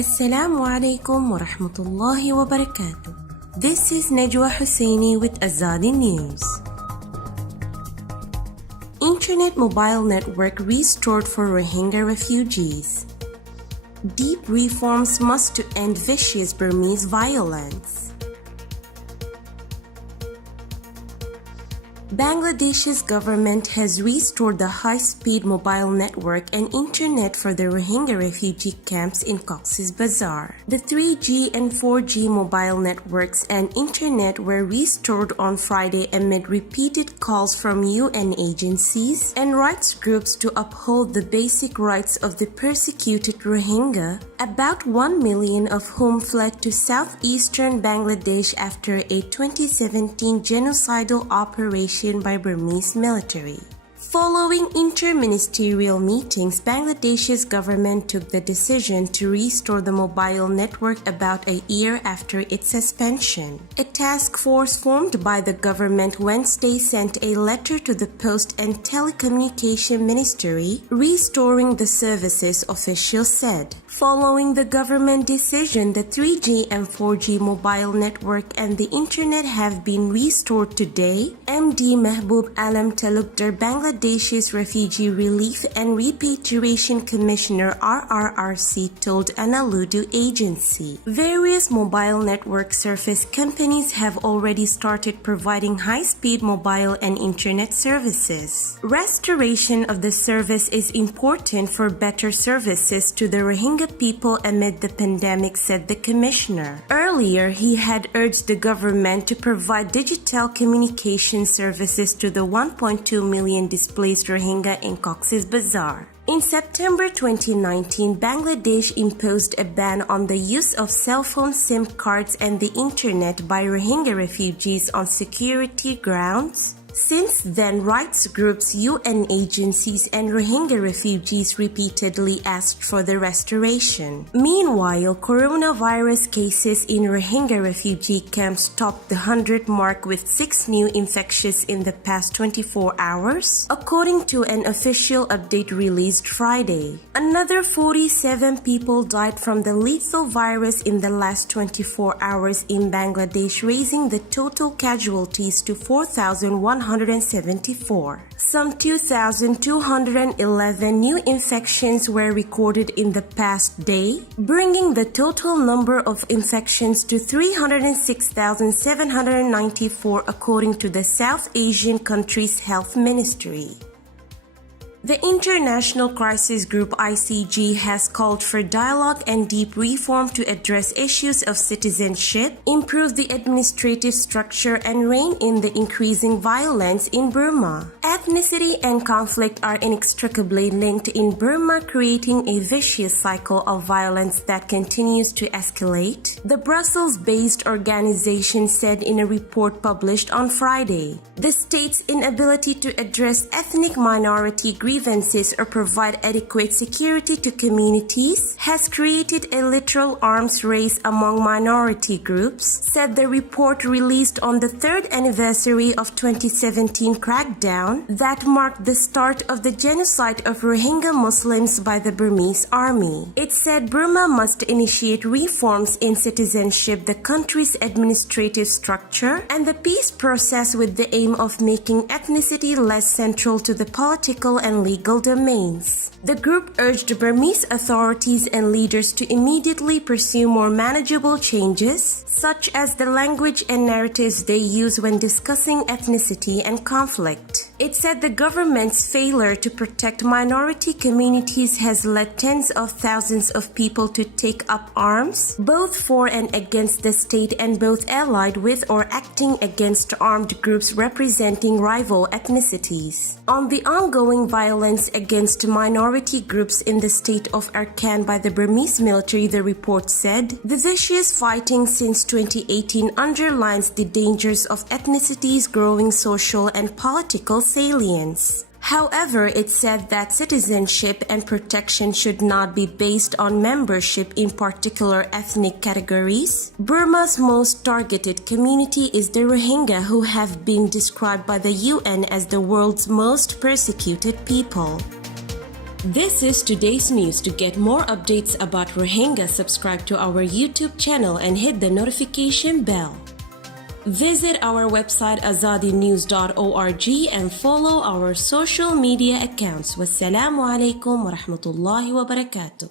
Assalamu alaikum wa rahmatullahi wa barakatuh. This is Najwa Hussaini with Azadi News. Internet mobile network restored for Rohingya refugees. Deep reforms must to end vicious Burmese violence. Bangladesh's government has restored the high-speed mobile network and internet for the Rohingya refugee camps in Cox's Bazar. The 3G and 4G mobile networks and internet were restored on Friday amid repeated calls from UN agencies and rights groups to uphold the basic rights of the persecuted Rohingya, about 1 million of whom fled to southeastern Bangladesh after a 2017 genocidal operation by Burmese military. Following interministerial meetings, Bangladesh's government took the decision to restore the mobile network about a year after its suspension. A task force formed by the government Wednesday sent a letter to the Post and Telecommunication Ministry restoring the services, officials said. Following the government decision, the 3G and 4G mobile network and the internet have been restored today, MD Mehboob Alam Talukdar, Bangladesh's Refugee Relief and Repatriation Commissioner RRRC, told Analudu agency. Various mobile network service companies have already started providing high-speed mobile and internet services. Restoration of the service is important for better services to the Rohingya people amid the pandemic, said the commissioner. Earlier, he had urged the government to provide digital communication services to the 1.2 million displaced Rohingya in Cox's Bazar. In September 2019, Bangladesh imposed a ban on the use of cell phone SIM cards and the internet by Rohingya refugees on security grounds. Since then, rights groups, UN agencies, and Rohingya refugees repeatedly asked for the restoration. Meanwhile, coronavirus cases in Rohingya refugee camps topped the 100 mark with 6 new infections in the past 24 hours, according to an official update released Friday. Another 47 people died from the lethal virus in the last 24 hours in Bangladesh, raising the total casualties to 4,174. Some 2,211 new infections were recorded in the past day, bringing the total number of infections to 306,794 according to the South Asian country's health ministry. The International Crisis Group ICG has called for dialogue and deep reform to address issues of citizenship, improve the administrative structure, and rein in the increasing violence in Burma. Ethnicity and conflict are inextricably linked in Burma, creating a vicious cycle of violence that continues to escalate, the Brussels-based organization said in a report published on Friday. The state's inability to address ethnic minority grievances or provide adequate security to communities has created a literal arms race among minority groups, said the report released on the 3rd anniversary of 2017 crackdown that marked the start of the genocide of Rohingya Muslims by the Burmese army. It said Burma must initiate reforms in citizenship, the country's administrative structure, and the peace process with the aim of making ethnicity less central to the political and legal domains. The group urged Burmese authorities and leaders to immediately pursue more manageable changes, such as the language and narratives they use when discussing ethnicity and conflict. It said the government's failure to protect minority communities has led tens of thousands of people to take up arms, both for and against the state and both allied with or acting against armed groups representing rival ethnicities. On the ongoing violence against minority groups in the state of Arakan by the Burmese military, the report said, the vicious fighting since 2018 underlines the dangers of ethnicity's growing social and political salience. However, it said that citizenship and protection should not be based on membership in particular ethnic categories. Burma's most targeted community is the Rohingya, who have been described by the UN as the world's most persecuted people. This is today's news. To get more updates about Rohingya, subscribe to our YouTube channel and hit the notification bell. Visit our website azadinews.org and follow our social media accounts. Wassalamu alaikum wa rahmatullahi wa barakatuh.